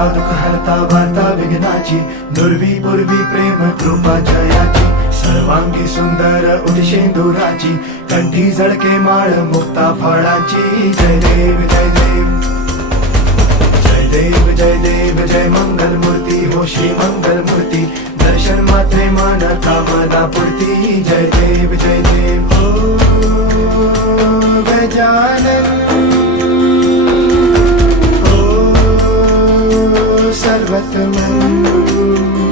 हरता दुःख हरता वार्ता विघ्नाची, दुर्वी पूर्वी प्रेम कृपा जयाची, सर्वांगी सुंदर उदिशेंदुराची, कंठी झळके माळ मुक्ता फळाची. जय देव जय देव जय देव जय देव जय मंगल मूर्ती हो श्री मंगल मूर्ती, दर्शन मात्रे मन कामना पूर्ती. जय देव जय देव हो गजानन हो सर्वतमन.